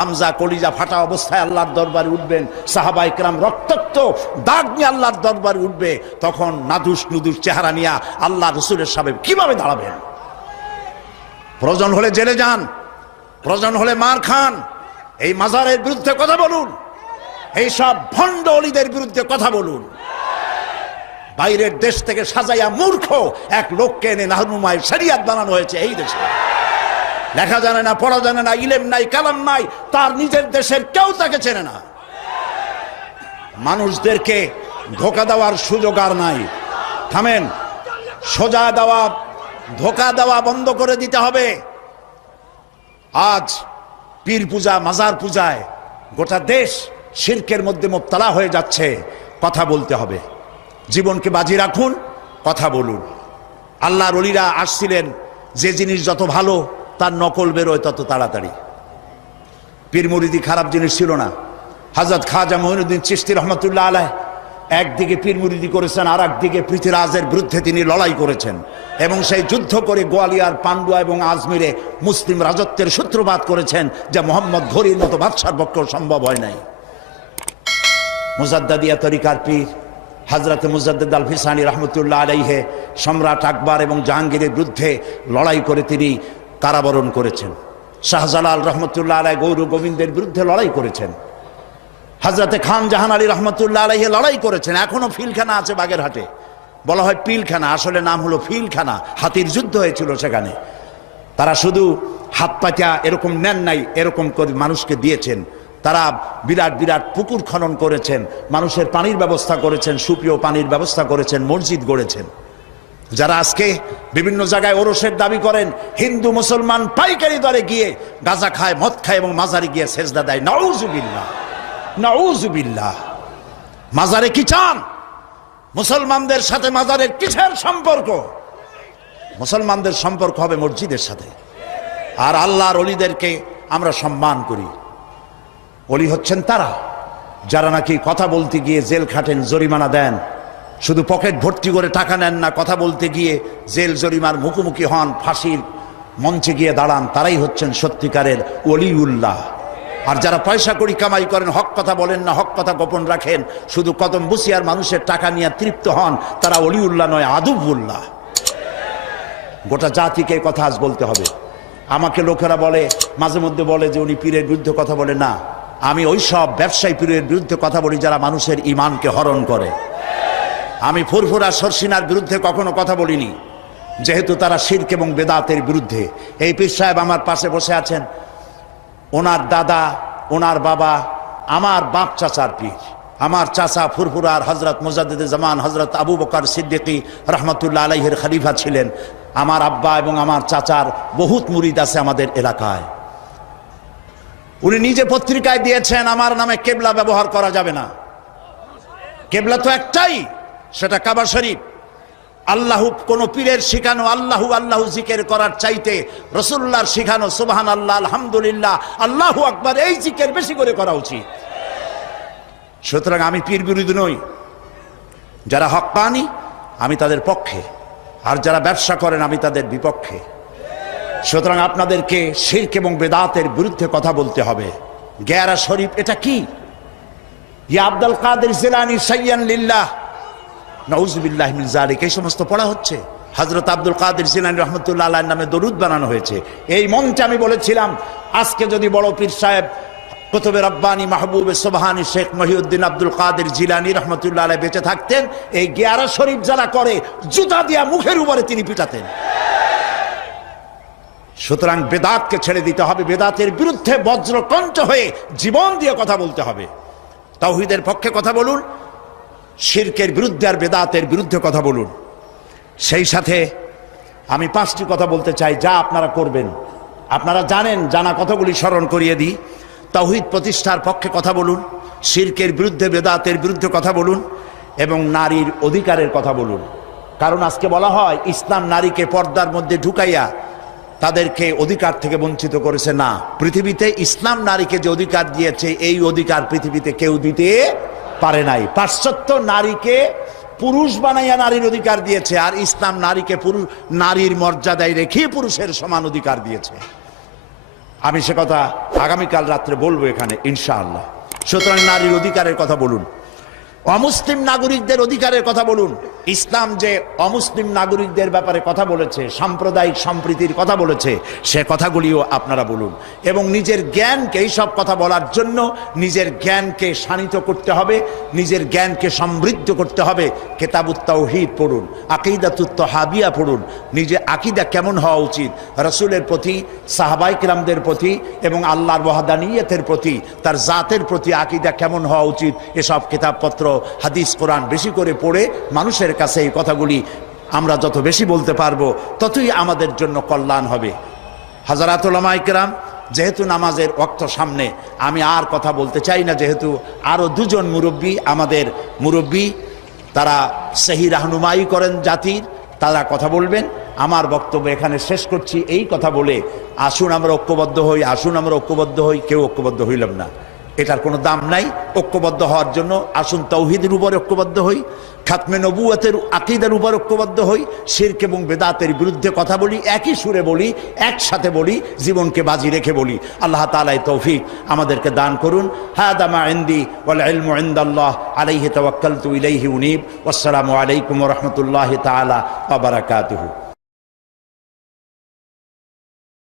হামজা কলিজা ফাটা অবস্থায় আল্লাহর দরবারে উঠবেন, সাহাবা ইকরাম রক্তাক্ত দাগ নিয়ে আল্লাহর দরবারে উঠবে, তখন নাদুস নুদুস চেহারা নিয়ে আল্লাহ রসুলের সাহেব কীভাবে দাঁড়াবেন? প্রয়োজন হলে জেলে যান, প্রয়োজন হলে মার খান, এই মাজারের বিরুদ্ধে কথা বলুন, এই সব ভণ্ড অলিদের বিরুদ্ধে কথা বলুন। বাইরের দেশ থেকে সাজাইয়া মূর্খ এক লোককে এনে নাহনুমায় শরিয়াত বানানো হয়েছে এই দেশে। লেখা জানে না, পড়া জানে না, ইলেম নাই, কালাম নাই, তার নিজের দেশের কেউ তাকে চেনে না। মানুষদেরকে ধোকা দেওয়ার সুযোগ আর নাই। থামেন, সোজা দেওয়া, ধোকা দেওয়া বন্ধ করে দিতে হবে। আজ পীর পূজা, মাজার পূজায় গোটা দেশ শির্কের মধ্যে মোবতলা হয়ে যাচ্ছে, কথা বলতে হবে। জীবনকে বাজি রাখুন, কথা বলুন। আল্লাহর অলিরা আসছিলেন, যে জিনিস যত ভালো তার নকল বেরোয় তত তাড়াতাড়ি। পীর মুরিদি খারাপ জিনিস ছিল না। হাজরত খাজা মহিনুদ্দিন চিস্তি রহমতুল্লাহ আলাহ একদিকে পীর মুরিদি করেছেন আর একদিকে পৃথিরাজের বিরুদ্ধে তিনি লড়াই করেছেন। এবং সেই যুদ্ধ করে গোয়ালিয়ার পান্ডুয়া এবং আজমিরে মুসলিম রাজত্বের সূত্রপাত করেছেন, যা মোহাম্মদ ঘড়ির মতো বাদশার পক্ষেও সম্ভব হয় নাই। মুজাদ্দাদিয়া তরিকার পীর হাজরত মুজাদ্দ আল ফিসানি রহমতুল্লাহ আলাইহে সম্রাট আকবর এবং জাহাঙ্গীরের বিরুদ্ধে লড়াই করে তিনি কারাবরণ করেছেন। শাহজালাল রহমতুল্লাহ আলাই গৌর গোবিন্দের বিরুদ্ধে লড়াই করেছেন। হাজরতে খান জাহান আলী রহমতুল্লাহ আলাইহে লড়াই করেছেন। এখনও ফিলখানা আছে বাগেরহাটে। বলা হয় পিলখানা, আসলে নাম হলো ফিলখানা। হাতির যুদ্ধ হয়েছিল সেখানে। তারা শুধু হাত পাতা এরকম নেন নাই, এরকম করে মানুষকে দিয়েছেন। তারা বিরাট বিরাট পুকুর খনন করেছেন, মানুষের পানির ব্যবস্থা করেছেন, সুপ্রিয় পানির ব্যবস্থা করেছেন, মসজিদ গড়েছেন। যারা আজকে বিভিন্ন জায়গায় ওরসের দাবি করেন, হিন্দু, মুসলমান পাইকারি দরে গিয়ে গাঁজা খায়, মদ খায় এবং মাজারে গিয়ে সেজদা দেয়, নউজুবিল্লাহ নউজুবিল্লাহ। মাজারে কি চান? মুসলমানদের সাথে মাজারের কিসের সম্পর্ক? মুসলমানদের সম্পর্ক হবে মসজিদের সাথে। আর আল্লাহর অলিদেরকে আমরা সম্মান করি। অলি হচ্ছেন তারা, যারা নাকি কথা বলতে গিয়ে জেল খাটেন, জরিমানা দেন। শুধু পকেট ভর্তি করে টাকা নেন না, কথা বলতে গিয়ে জেল জরিমার মুখোমুখি হন, ফাঁসির মঞ্চে গিয়ে দাঁড়ান। তারাই হচ্ছেন সত্যিকারের অলিউল্লাহ। আর যারা পয়সা করি কামাই করেন, হক কথা বলেন না, হক কথা গোপন রাখেন, শুধু কদম বুসিয়ার মানুষের টাকা নিয়ে তৃপ্ত হন, তারা অলিউল্লাহ নয়, আদুবুল্লাহ। গোটা জাতিকে কথা আজ বলতে হবে। আমাকে লোকেরা বলে, মাঝে মধ্যে বলে যে উনি পীরের বিরুদ্ধে কথা বলে না। আমি ওই সব ব্যবসায়ী পীরের বিরুদ্ধে কথা বলি যারা মানুষের ইমানকে হরণ করে। আমি ফুরফুরা সরসিনার বিরুদ্ধে কখনো কথা বলিনি। যেহেতু তারা শির্ক এবং বেদাতের বিরুদ্ধে। এই পীর সাহেব আমার পাশে বসে আছেন। ওনার দাদা, ওনার বাবা, আমার বাপ চাচার পীর। আমার চাচা ফুরফুরার হজরত মুজাদ্দিদ জামান হজরত আবু বকর সিদ্দিকী রহমতুল্লাহ আলাইহের খলিফা ছিলেন। আমার আব্বা এবং আমার চাচার বহুত মুরিদ আছে আমাদের এলাকায়। উনি নিজে পত্রিকায় দিয়েছেন, আমার নামে কেবলা ব্যবহার করা যাবে না। কেবলা তো একটাই। সেটা কাবা শরীফ। আল্লাহ কোন পীরের শিখানো আল্লাহু আল্লাহু জিকের করার চাইতে রসুল্লাহর শিখানো সুবাহান আল্লাহ আলহামদুলিল্লাহ, আল্লাহু আকবার এই জিকের বেশি করে করা উচিত। সুতরাং আমি পীর বিরোধী নই। যারা হক্কানি আমি তাদের পক্ষে। আর যারা ব্যবসা করেন, আমি তাদের বিপক্ষে। সুতরাং আপনাদেরকে শির্ক এবং বেদাতের বিরুদ্ধে কথা বলতে হবে। গেয়ারা শরীফ এটা কি? ইয়া আব্দুল কাদের জিলানি সাইয়ান লিল্লাহ। নউজবিল্লাহ মিন জালিক এই সমস্ত পড়া হচ্ছে। হজরত আব্দুল কাদের জিলানি রহমতুল্লাহ আল্লাহর নামে দরুদ বানানো হয়েছে। এই মঞ্চে আমি বলেছিলাম, আজকে যদি বড় পীর সাহেব কুতুবে রব্বানি মাহবুবে সোবাহানি শেখ মহিউদ্দিন আব্দুল কাদের জিলানি রহমতুল্লাহ আলাই বেঁচে থাকতেন, এই গিয়ারা শরীফ যারা করে, জুতা দিয়া মুখের উপরে তিনি পিটাতেন। সুতরাং বেদাতকে ছেড়ে দিতে হবে। বেদাতের বিরুদ্ধে বজ্রকণ্ঠ হয়ে জীবন দিয়ে কথা বলতে হবে। তাওহিদের পক্ষে কথা বলুন। শির্কের বিরুদ্ধে আর বেদাতের বিরুদ্ধে কথা বলুন। সেই সাথে আমি পাঁচটি কথা বলতে চাই, যা আপনারা করবেন। আপনারা জানেন, জানা কথাগুলি স্মরণ করিয়ে দিই। তাওহিদ প্রতিষ্ঠার পক্ষে কথা বলুন, শির্কের বিরুদ্ধে, বেদাতের বিরুদ্ধে কথা বলুন, এবং নারীর অধিকারের কথা বলুন। কারণ আজকে বলা হয়, ইসলাম নারীকে পর্দার মধ্যে ঢুকাইয়া তাদেরকে অধিকার থেকে বঞ্চিত করেছে না। পৃথিবীতে ইসলাম নারীকে যে অধিকার দিয়েছে, এই অধিকার পৃথিবীতে কেউ দিতে পারে নাই। পাশ্চাত্য নারীকে পুরুষ বানাইয়া নারীর অধিকার দিয়েছে, আর ইসলাম নারীকে পুরুষ, নারীর মর্যাদায় রেখে পুরুষের সমান অধিকার দিয়েছে। আমি সে কথা আগামীকাল রাত্রে বলব এখানে, ইনশাআল্লাহ। সুতরাং নারীর অধিকারের কথা বলুন। অমুসলিম নাগরিকদের অধিকারের কথা বলুন। ইসলাম যে অমুসলিম নাগরিকদের ব্যাপারে কথা বলেছে, সাম্প্রদায়িক সম্প্রীতির কথা বলেছে, সে কথাগুলিও আপনারা বলুন। এবং নিজের জ্ঞানকে এইসব কথা বলার জন্য নিজের জ্ঞানকে শানিত করতে হবে, নিজের জ্ঞানকে সমৃদ্ধ করতে হবে। কেতাবুত্তাহিদ পড়ুন আকিদাতুত্ত হাবিয়া পড়ুন, নিজে আকিদা কেমন হওয়া উচিত? রসুলের প্রতি সাহাবাইকরামদের প্রতি এবং আল্লাহর ওয়াহাদানিয়তের প্রতি, তার জাতের প্রতি আকিদা কেমন হওয়া উচিত? এসব কিতাবপত্র, হাদিস, কোরআন বেশি করে পড়ে মানুষের কাছে এই কথাগুলি আমরা যত বেশি বলতে পারব, ততই আমাদের জন্য কল্যাণ হবে। হাজারাতুলামাইকেরাম যেহেতু নামাজের অক্ত সামনে, আমি আর কথা বলতে চাই না, যেহেতু আরও দুজন মুরব্বী, আমাদের মুরব্বী, তারা সেহি রাহনুমাই করেন জাতির, তারা কথা বলবেন। আমার বক্তব্য এখানে শেষ করছি। এই কথা বলে আসুন আমরা ঐক্যবদ্ধ হই, আসুন আমরা ঐক্যবদ্ধ হই, কেউ ঐক্যবদ্ধ হইলাম না। এটার কোনো দাম নাই, ঐক্যবদ্ধ হওয়ার জন্য আসুন তৌহিদের উপর ঐক্যবদ্ধ হই, খাতমে নবুয়তের আকিদের উপর ঐক্যবদ্ধ হই, শির্ক এবং বেদাতের বিরুদ্ধে কথা বলি, একই সুরে বলি, একসাথে বলি, জীবনকে বাজি রেখে বলি। আল্লাহ তালাই তৌফিক আমাদেরকে দান করুন। হাদামা ইন্দি ওয়াল ইলমু ইনদাল্লাহ আলাইহি তাওয়াক্কালতু ইলাইহি উনীব। ওয়াসসালামু আলাইকুম রাহমাতুল্লাহি ওয়া বারাকাতুহু।